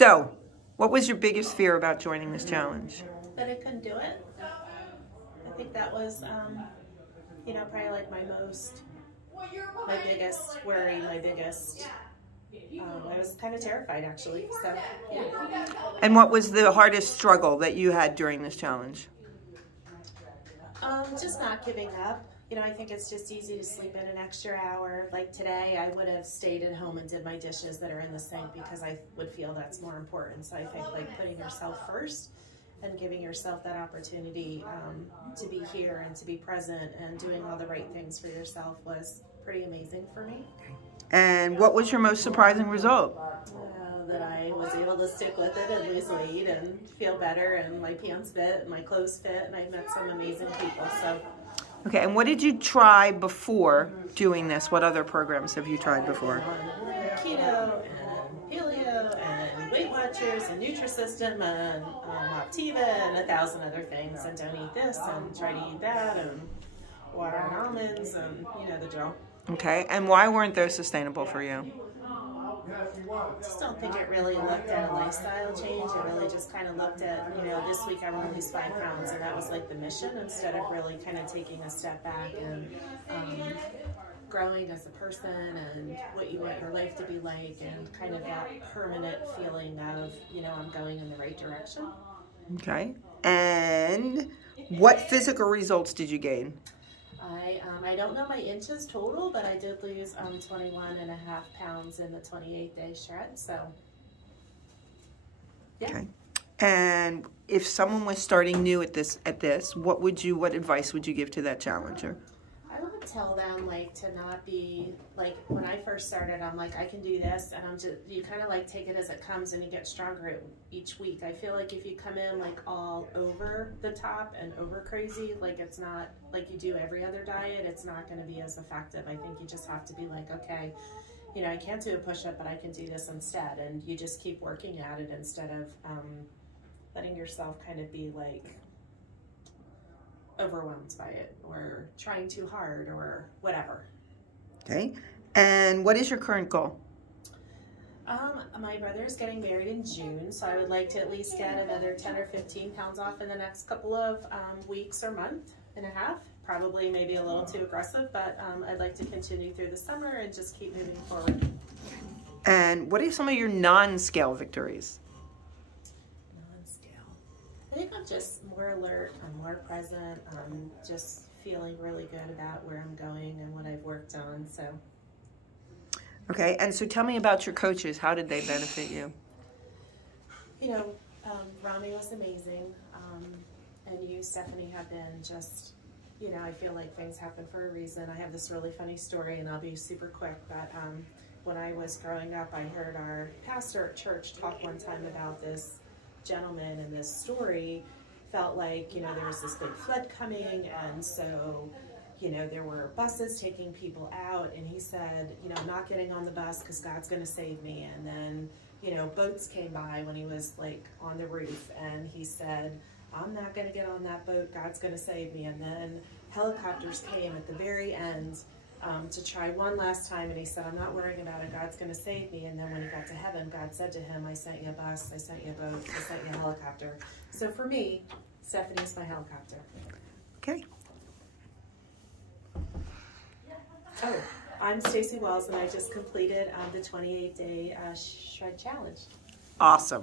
So, what was your biggest fear about joining this challenge? That I couldn't do it. I think that was, you know, probably like my biggest worry, my biggest, I was kind of terrified actually, so, yeah. And what was the hardest struggle that you had during this challenge? Just not giving up. You know, I think it's just easy to sleep in an extra hour. Like today, I would have stayed at home and did my dishes that are in the sink because I would feel that's more important. So I think like putting yourself first and giving yourself that opportunity to be here and to be present and doing all the right things for yourself was pretty amazing for me. And what was your most surprising result? That I was able to stick with it and lose weight and feel better, and my pants fit and my clothes fit, and I met some amazing people. So. Okay, and what did you try before doing this? What other programs have you tried before? Keto and paleo and Weight Watchers and Nutrisystem and Optiva and 1,000 other things, and don't eat this and try to eat that and water and almonds and you know the drill. Okay, and why weren't those sustainable for you? I just don't think it really looked at a lifestyle change. It really just kind of looked at, you know, this week I want to lose 5 pounds, and that was like the mission, instead of really kind of taking a step back and growing as a person and what you want your life to be like, and kind of that permanent feeling of, you know, I'm going in the right direction. Okay, and what physical results did you gain? I don't know my inches total, but I did lose 21.5 pounds in the 28-day shred, so yeah. Okay. And if someone was starting new at this, what advice would you give to that challenger? I would tell them like to not be like, when I first started, I'm like, I can do this, and you kind of like take it as it comes and you get stronger each week. I feel like if you come in like all over the top and over crazy, like it's not like you do every other diet, it's not going to be as effective. I think you just have to be like, okay, you know, I can't do a push-up, but I can do this instead, and you just keep working at it instead of letting yourself kind of be like overwhelmed by it or trying too hard or whatever. Okay. And what is your current goal? My brother's getting married in June, so I would like to at least get another 10 or 15 pounds off in the next couple of weeks or month and a half. Probably maybe a little too aggressive, but I'd like to continue through the summer and just keep moving forward. And what are some of your non-scale victories? I think I'm just more alert, I'm more present, I'm just feeling really good about where I'm going and what I've worked on, so. Okay, and so tell me about your coaches. How did they benefit you? You know, Rami was amazing, and you, Stephanie, have been just, you know, I feel like things happen for a reason. I have this really funny story, and I'll be super quick, but when I was growing up, I heard our pastor at church talk one time about this gentleman, and this story felt like, you know, there was this big flood coming, and so, you know, there were buses taking people out, and he said, you know, I'm not getting on the bus because God's going to save me. And then, you know, boats came by when he was like on the roof, and he said, I'm not going to get on that boat, God's going to save me. And then helicopters came at the very end to try one last time, and he said, I'm not worrying about it, God's going to save me. And then when he got to heaven, God said to him, I sent you a bus, I sent you a boat, I sent you a helicopter. So for me, Stephanie's my helicopter. Okay. Oh, I'm Stacey Wells, and I just completed the 28-day shred challenge. Awesome.